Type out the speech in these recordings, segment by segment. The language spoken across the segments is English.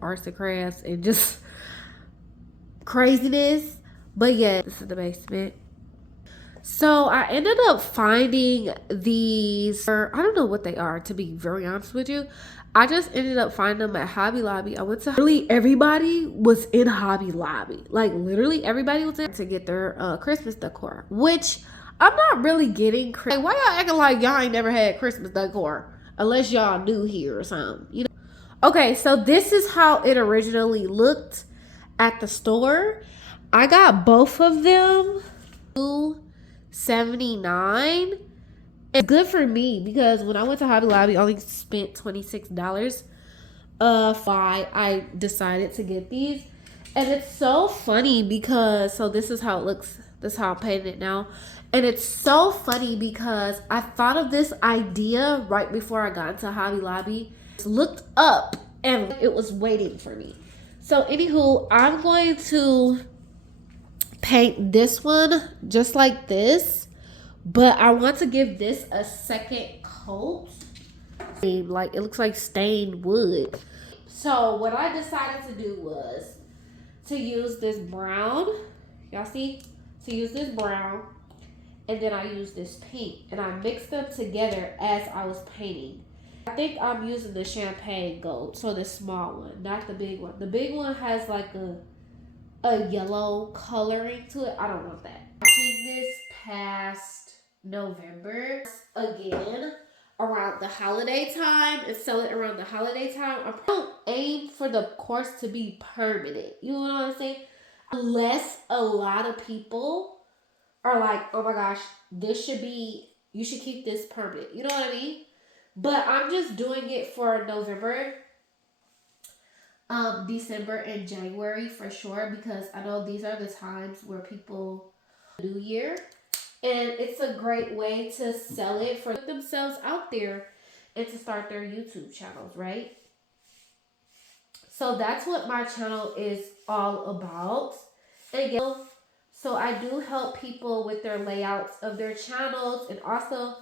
arts and crafts and just craziness. But yeah, this is the basement. So I ended up finding these, or I don't know what they are, to be very honest with you. I just ended up finding them at Hobby Lobby. I went to literally everybody was in Hobby Lobby. Like literally everybody was in to get their Christmas decor, which I'm not really getting. Like, why y'all acting like y'all ain't never had Christmas decor unless y'all new here or something? You know. Okay, so this is how it originally looked at the store. I got both of them. 79. It's good for me because when I went to Hobby Lobby, I only spent $26. Why I decided to get these. And it's so funny because so this is how it looks. This is how I'm painting it now. And it's so funny because I thought of this idea right before I got into Hobby Lobby. Looked up and it was waiting for me. So anywho, I'm going to paint this one just like this, but I want to give this a second coat. Like it looks like stained wood. So what I decided to do was to use this brown. Y'all see? To use this brown, and then I use this pink, and I mixed them together as I was painting. I think I'm using the champagne gold, so the small one, not the big one. The big one has like a yellow coloring to it. I don't want that. Watching this past November again around the holiday time and sell it around the holiday time. I don't aim for the course to be permanent. You know what I'm saying? Unless a lot of people are like, oh my gosh, this should be, you should keep this permanent. You know what I mean? But I'm just doing it for November, December and January for sure, because I know these are the times where people New Year, and it's a great way to sell it for themselves out there and to start their YouTube channels, right? So that's what my channel is all about. And again, so I do help people with their layouts of their channels and also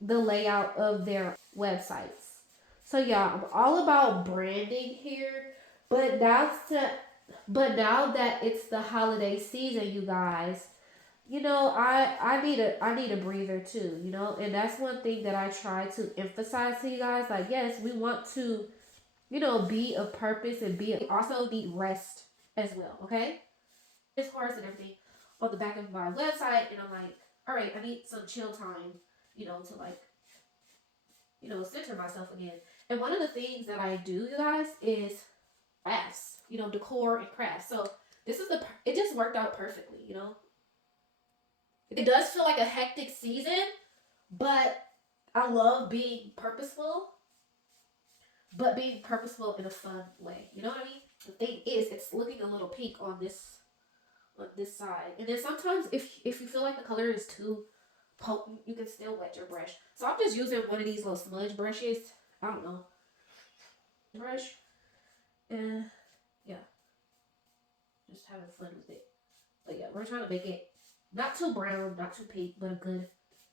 the layout of their websites. So yeah, I'm all about branding here, but now that it's the holiday season, you guys, you know, I need a breather too, you know, and that's one thing that I try to emphasize to you guys. Like, yes, we want to, you know, be of purpose and we also need rest as well, okay? This course and everything on the back of my website, and I'm like, all right, I need some chill time, you know, to like, you know, center myself again. And one of the things that I do, you guys, is crafts, you know, decor and crafts. So this is it just worked out perfectly, you know. It does feel like a hectic season, but I love being purposeful, but being purposeful in a fun way. You know what I mean? The thing is, it's looking a little pink on this side, and then sometimes if you feel like the color is too potent, you can still wet your brush. So I'm just using one of these little smudge brushes. I don't know, brush, and yeah, just having fun with it. But yeah, we're trying to make it not too brown, not too pink, but a good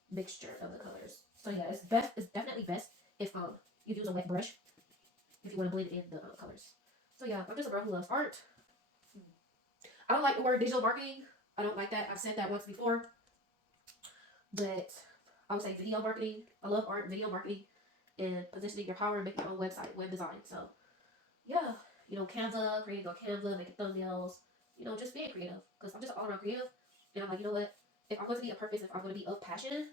mixture of the colors. So yeah, it's definitely best if you use a wet brush if you want to blend in the colors. So yeah, I'm just a girl who loves art. I don't like the word digital marketing. I don't like that. I've said that once before, but I would say video marketing. I love art, video marketing, and positioning your power and making your own website, web design. So yeah, you know, Canva, creating on Canva, making thumbnails, you know, just being creative. Because I'm just all around creative, and I'm like, you know what? If I'm going to be a purpose, if I'm going to be of passion,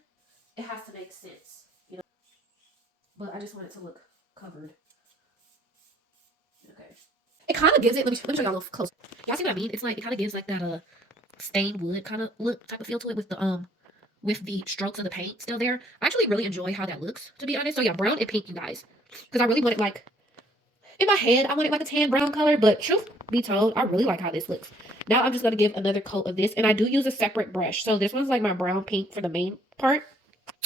it has to make sense, you know. But I just want it to look covered. Okay. It kind of gives it. Let me show y'all a little close. Y'all see what I mean? It's like it kind of gives like that stained wood kind of look type of feel to it with the strokes of the paint still there. I actually really enjoy how that looks, to be honest. So yeah, brown and pink, you guys, because I really want it like in my head. I want it like a tan brown color, but truth be told, I really like how this looks. Now I'm just gonna give another coat of this, and I do use a separate brush. So this one's like my brown pink for the main part.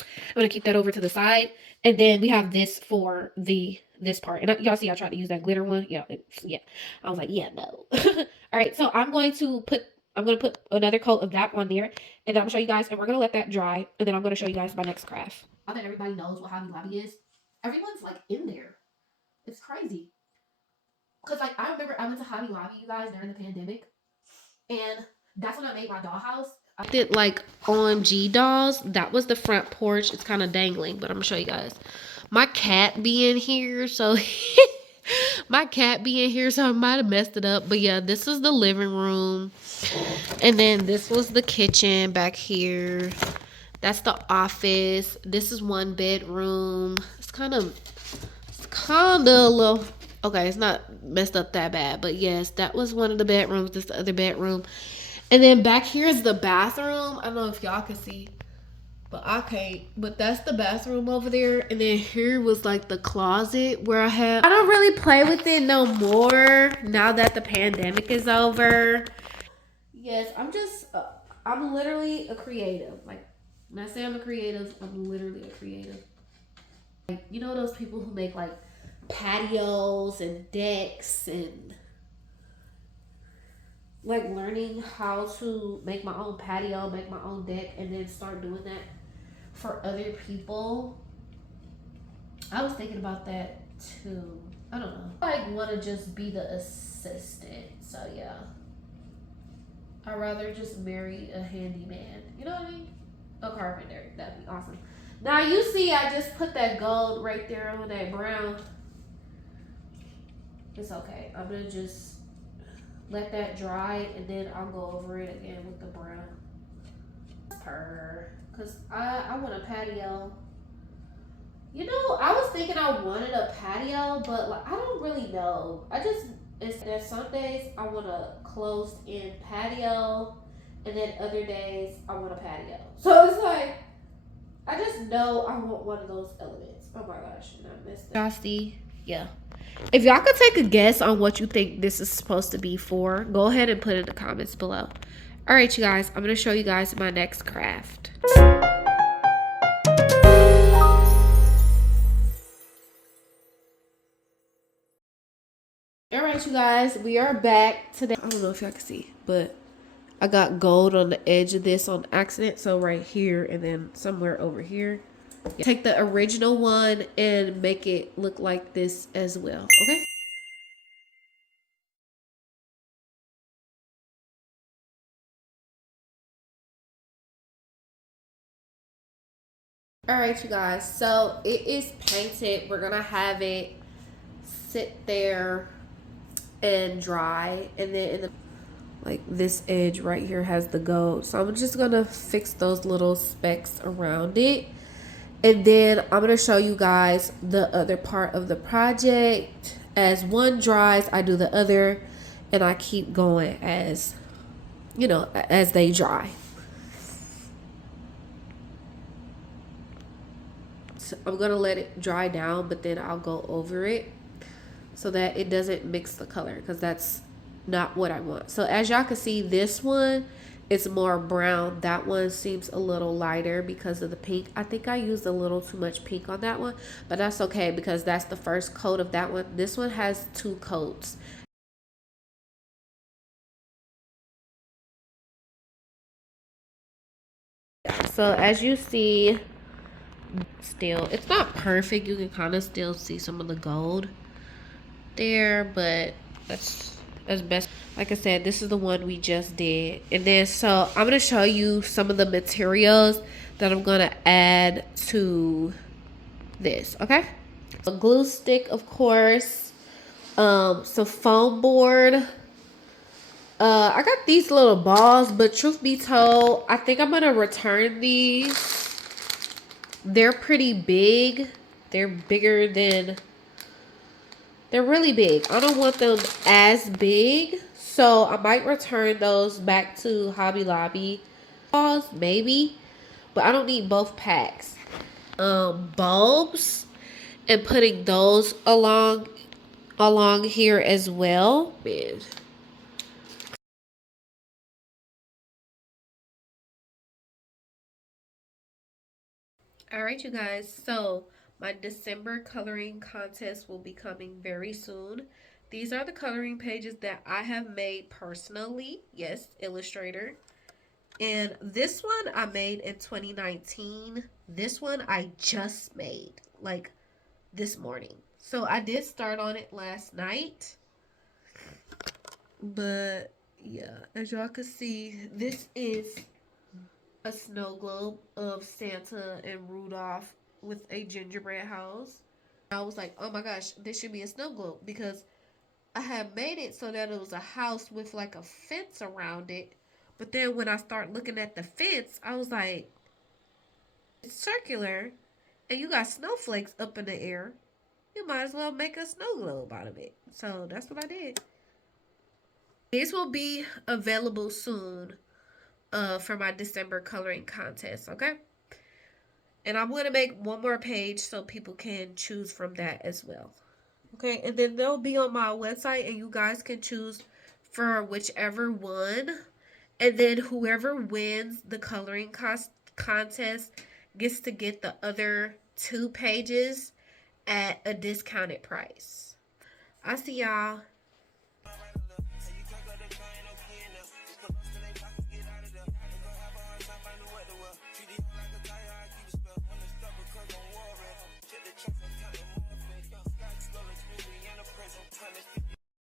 I'm gonna keep that over to the side, and then we have this for this part. And y'all see, I tried to use that glitter one. Yeah, yeah. I was like, yeah, no. All right, so I'm gonna put another coat of that on there, and then I'm gonna show you guys, and we're gonna let that dry, and then I'm gonna show you guys my next craft. I bet everybody knows what Hobby Lobby is. Everyone's like in there. It's crazy. Cause like I remember I went to Hobby Lobby, you guys, during the pandemic, and that's when I made my dollhouse. I did like OMG dolls. That was the front porch. It's kind of dangling, but I'm gonna show you guys. My cat be in here, so my cat be in here, so I might have messed it up. But yeah, this is the living room, and then this was the kitchen back here. That's the office. This is one bedroom. It's kind of a little, okay, it's not messed up that bad, but yes, that was one of the bedrooms. This is the other bedroom, and then back here is the bathroom. I don't know if y'all can see, but I can't. But that's the bathroom over there, and then here was like the closet where I don't really play with it no more now that the pandemic is over. Yes, I'm literally a creative. Like when I say I'm a creative, I'm literally a creative. Like, you know those people who make like patios and decks, and like learning how to make my own patio, make my own deck, and then start doing that for other people. I was thinking about that too. I don't know. I like want to just be the assistant. So yeah, I'd rather just marry a handyman. You know what I mean? A carpenter. That'd be awesome. Now you see, I just put that gold right there on that brown. It's okay. I'm gonna just let that dry, and then I'll go over it again with the brown. Cause I want a patio. You know, I was thinking I wanted a patio, but like I don't really know. There's some days I want a closed in patio, and then other days I want a patio. So it's like I just know I want one of those elements. Oh my gosh, and I missed it. Y'all see? Yeah. If y'all could take a guess on what you think this is supposed to be for, go ahead and put it in the comments below. All right, you guys, I'm going to show you guys my next craft. All right, you guys, we are back today. I don't know if y'all can see, but I got gold on the edge of this on accident. So right here and then somewhere over here. Take the original one and make it look like this as well, okay? All right, you guys, so it is painted. We're gonna have it sit there and dry, and then in the like this edge right here has the gold, so I'm just gonna fix those little specks around it, and then I'm gonna show you guys the other part of the project. As one dries, I do the other, and I keep going as you know, as they dry. So I'm gonna let it dry down, but then I'll go over it so that it doesn't mix the color, because that's not what I want. So as y'all can see, this one is more brown. That one seems a little lighter because of the pink. I think I used a little too much pink on that one, but that's okay because that's the first coat of that one. This one has 2 coats. So as you see, still, it's not perfect. You can kind of still see some of the gold there, but that's best. Like I said, this is the one we just did, and then so I'm gonna show you some of the materials that I'm gonna add to this. Okay, a glue stick, of course, some foam board. I got these little balls, but truth be told, I think I'm gonna return these. They're pretty big. They're bigger than, they're really big. I don't want them as big, so I might return those back to Hobby Lobby. Maybe, but I don't need both packs. Bulbs, and putting those along here as well. Man. All right, you guys. So my December coloring contest will be coming very soon. These are the coloring pages that I have made personally. Yes, Illustrator. And this one I made in 2019. This one I just made like this morning. So I did start on it last night. But yeah, as y'all can see, this is a snow globe of Santa and Rudolph with a gingerbread house. I was like, oh my gosh, this should be a snow globe because I had made it so that it was a house with like a fence around it. But then when I start looking at the fence, I was like, it's circular and you got snowflakes up in the air. You might as well make a snow globe out of it. So that's what I did. These will be available soon for my December coloring contest, okay? And I'm going to make one more page so people can choose from that as well. Okay, and then they'll be on my website and you guys can choose for whichever one. And then whoever wins the coloring contest gets to get the other 2 pages at a discounted price. I'll see y'all